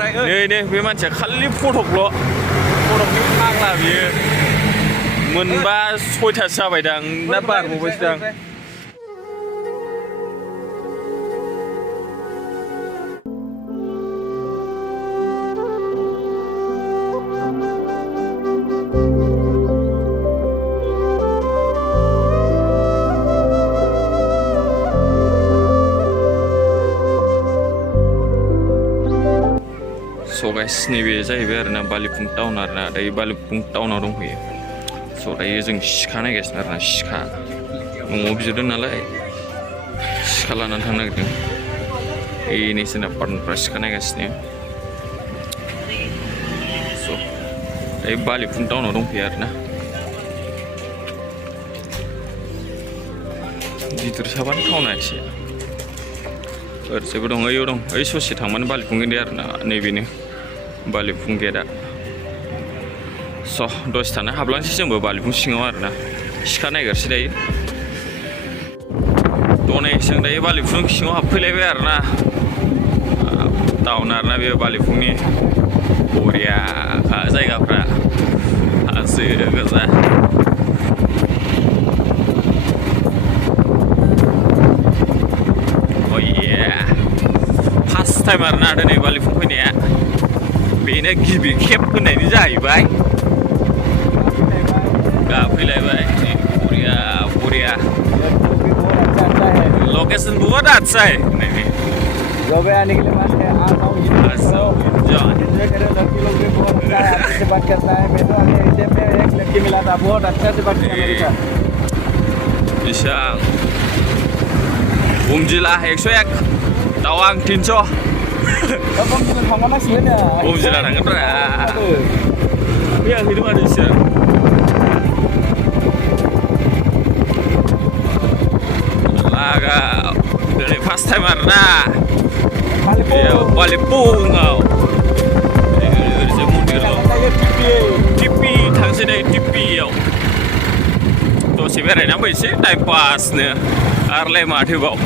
Nih bे मानसिया खालि फटकल' फटकनि फाग्ला बियो मोनबा 6थासो जाबायदां ना बारबावबायसो दां So guys, nैबे जाहैबाय आरोना बालिफुं टाउन आरोना दायो बालिफुं टाउनाव दंफैयो स' दायो जों सिखा नायगासिनो आरोना सिखा न'आव बिहरदों नालाय सिखा लानानै थांनो नागिरदों बेनि जोंना पार्टनारफ्रा सिखा नायगासिनो स' दायो बालिफुं टाउनाव दंफैयो आरोना गिदिर साबानो टाउना एसे ओरैजायबो दं ओइयाव दं ओइ ससे थांबानो बालिफुं गेट आरोना नैबेनो बालिफुं गेटआ स' दसे थाना हाबलांसै जोंबो बालिफुं सिङाव आरोना सिखा नायगारसै दायो दनै जों दायो बालिफुं सिङाव हाबफैलायबाय आरोना टाउन आरोना बे बालिफुंनि बरियाखा जायगाफ्रा हाजो गोजा फार्स्ट टाइम आरोना दिनै बालिफुं फैनाया बेनो गिबि खेब होननायनि जाहैबाय गाफैलायबाय बरिया बरिया लोकेशन बहुत अच्छा है नहीं गोवा आने के लिए मस्त है आता हूँ एंजॉय करें लड़की लोग भी बहुत अच्छा है अच्छे से बात करता है मैं तो अभी एटीएम में एक लड़की मिला था बहुत अच्छा से बात किया मेरे साथ bisa Bumjila 101 Tawang 300 Abang kita थांगोन ना Bumjila थांगोन रा Iya hidup ada sih Laga dari first time arna Balipung kau Dari semudir lo TV थांसै deh TV याव दसे बेरायना फैसै टाइम पासनो आरोलाय माथोबाव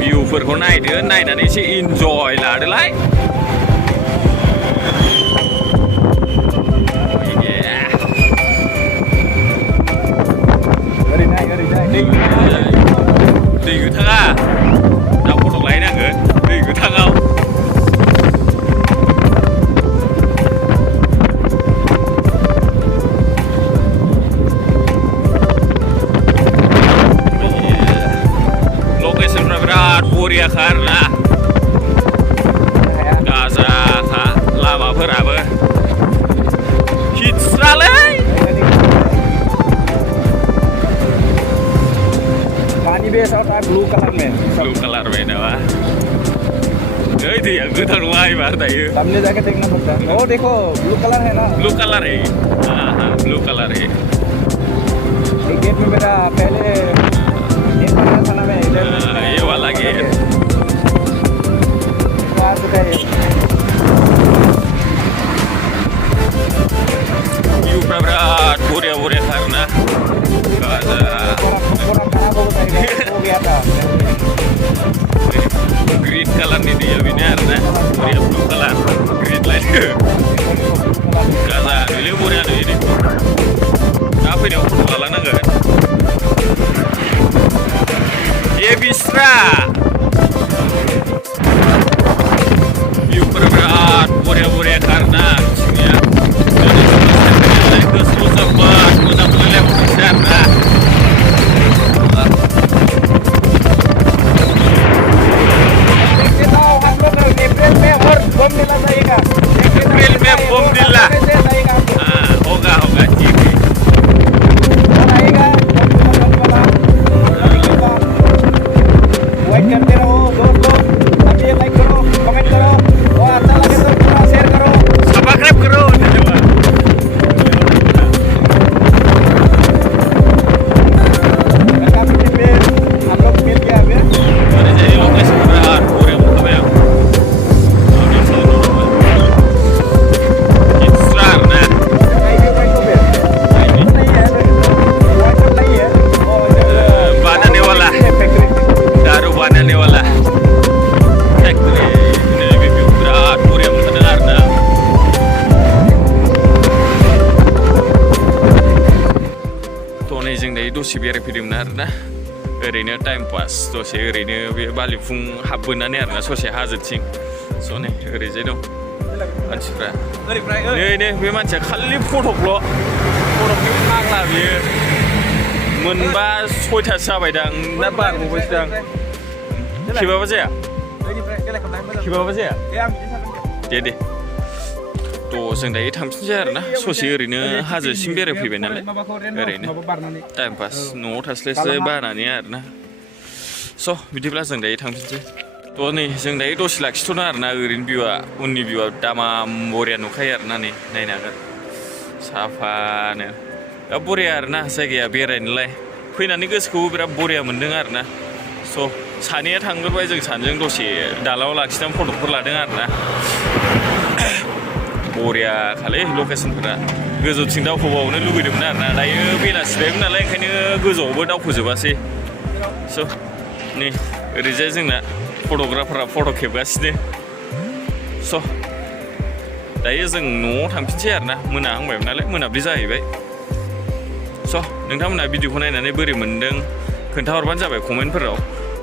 भिउफोरखौ नायदो नायनानै एसे इन्जय लादोलाय दै गोथाङा दा फट' लायनांगोन दै गोथाङाव लकेसनफ्रा बिराद बरियाखा आरोना गाजाखा लामाफोराबो हिटस्रालै पानी भी ऐसा होता है ब्लू कलर में दवा दैया गोथां नङा एबार दायो सामने जाके देखना पड़ता है ओ देखो ब्लू कलर है ना ब्लू कलर है हाँ ब्लू कलर है गेट में मेरा पहले गेट बना था ना मैं ये वाला गेट व्यू बिराद बरिया बरिया आरोना ग्रीन कलरनि दैया बेनो आरोना बरिया ब्लु कलर ग्रीन लाइट गाजा नुलै बरिया नुयो दैखौ दा फैनायाव फट' लालांनांगोन ए बिस्रा भिउफोरा बिराद बरिया बरिया आरोना बिथिंनिया गोसोआव जोबोद मोजां मोनलायलायबावदोंसो आरोना अप्रैल में बम दिला हाँ होगा होगा ठीक है वेट करते रहो दोस्तों अभी लाइक करो कमेंट करो और अच्छा लगे तो पूरा शेयर करो सब्सक्राइब करो जों दायो दसे बेरायफैदोंमोन आरोना ओरैनो टाइम पास दसे ओरैनो बे बालिफुं हाबबोनानै आरोना ससे हाजोथिं स' नै ओरैजाय दं मानसिफ्रा नै बे मानसिया खालि फटकल' फटकनि फाग्ला बियो मोनबा 6थासो जाबायदां ना बारबावबायसो दां खेबाबा जाया खेबाबा जाया दे थ' जों दायो थांफिनसै आरोना ससे ओरैनो हाजोसिम बेरायफैबाय नालाय ओरैनो टाइम पास न'आव थास्लायस्लाय बानानै आरोना स' बिदिब्ला जों दायो थांफिनसै थ' नै जों दायो दसे लाखिथ'नो आरोना ओरैनो भिउआ उननि भिउआ दामाम बरिया नुखायो आरोना नै नायनो हागोन साफानो दा बरिया आरोना जायगाया बेरायनोलाय फैनानै गोसोखौबो बिराद बरिया मोन्दों आरोना स' सानैया थांग्रोबाय जों सानैजों दसे दालाङाव लाखिनानै फटकफोर लादों आरोना बरिया खालै लकेसनफोरा गोजौथिं दावखोबावनो लुगैदोंमोन आरोना दायो बेलासिबायमोन नालाय ओंखायनो गोजौआवबो दावखोजोबासै स' नै ओरैजाय जोंना फट'ग्राफारआ फट' खेबगासिनो स' दायो जों न'आव थांफिनसै आरोना मोनाहांबायमोन नालाय मोनाब्लि जाहैबाय स' नोंथांमोनहा भिडिअखौ नायनानै बोरै मोन्दों खोन्थाहरबानो जाबाय कमेन्टफोराव